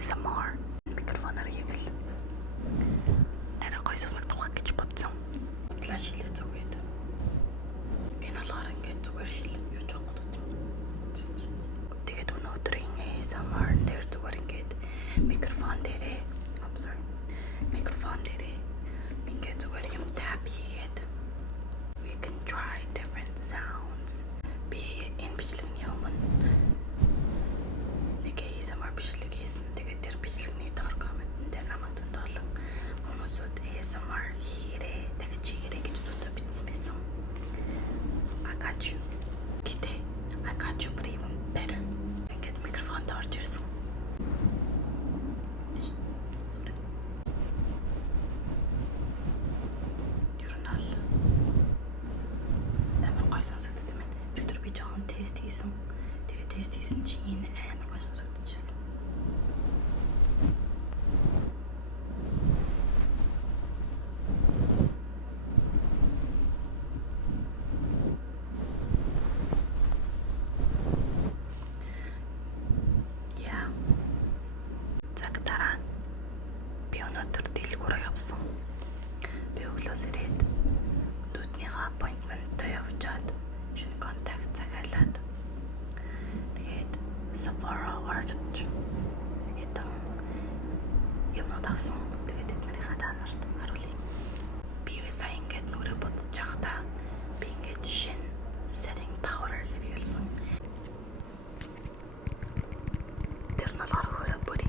ASMR микрофоноор хийвэл арай гоё сонсогдох байх гэж бодсон. Бодлоо шилээ зүгээд. Энэ болохоор ингээд зүгээр шил юу ч байхгүй даа. Тэгээд өнөөдрийн ASMR дээр зүгээр ингээд микрофон дээрээ ингээд зүгээр юм tap хийгээд we can try different sounds. Би энэ бичлэгний өмнө нэг ASMR бичлэг хийсэн. Тэгээд тэр бичлэгний доор коммент дээр намайг зөндөлөн хүмүүсүүд ASMR хийрээ, дахиж хийгэрэй гэж зөндөө бичсэн байсан. I got you. Гэтэ I got you but even better. Ингээд микрофонд орж ирсэн. Тест хийсэн чинь энэ амар гой сонсогдчихсэн. Яа. Цаг дараа би өнөөдөр дэлгүүрээ явсан. Би өглөөс ирээд дүүднийхээ аппоинтменттэй явжаад шинэ контакт захиалаад Sephora орж гэдэг юмнууд авсан. Тэгээд эднэрийнхээ та нарт харуулъя. Би сая ингээд нүрэ бодож байхдаа би ингээд шинэ setting powder хэрэглэсэн. Тэр нь хөрө бүри.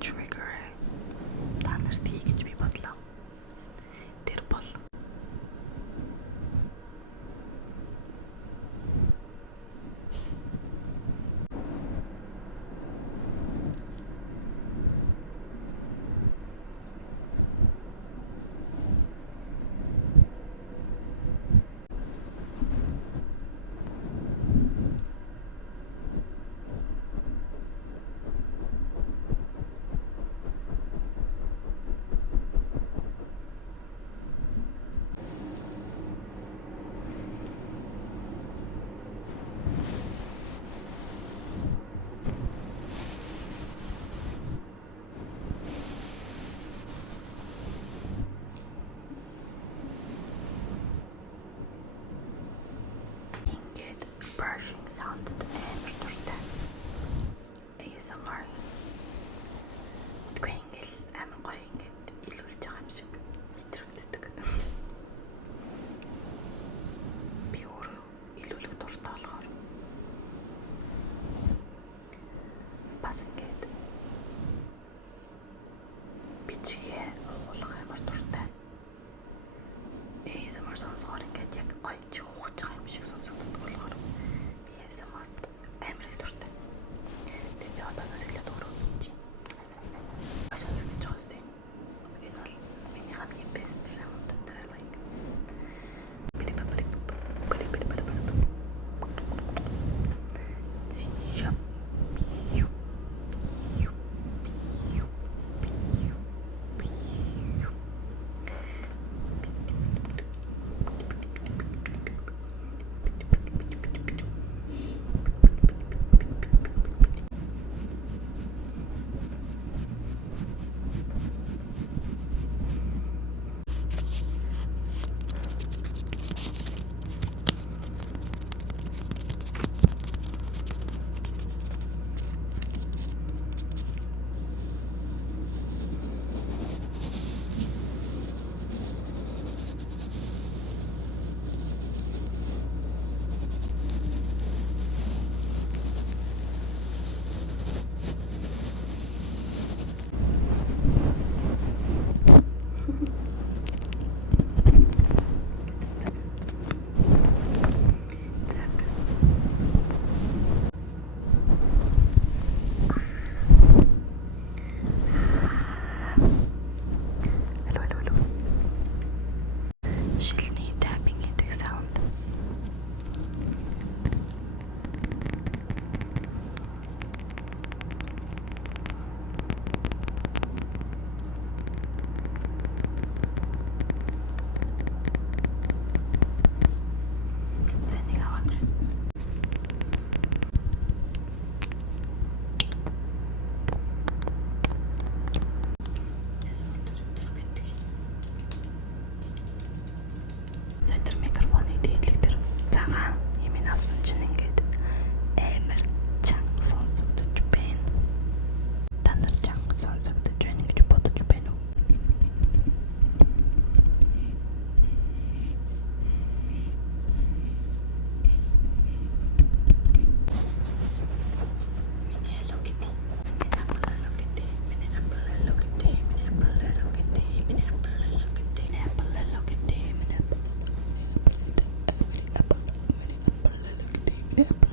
trigger та нарт хий гэж би бодлоо. Тэр бол brushing sounded амар дуртай. ASMR. Тэгвэл ингээл амар гоё ингээд илүүлж байгаа юм шиг мэдрэгддэг. Би өөрөө илүүлэх дуртай болохоор бас ингээд бичгээ ухуулах амар дуртай. ASMR сонсохоор ингээд яг гоё чих ухаж байгаа юм шиг сонсогддог болохоор амар их дуртай. Тэгээ би одоогоос эхлээд өөрөө хийж байна. Сонсогдож байгаа сте. Энэ бол миний хамгийн best sound that I like. Yeah.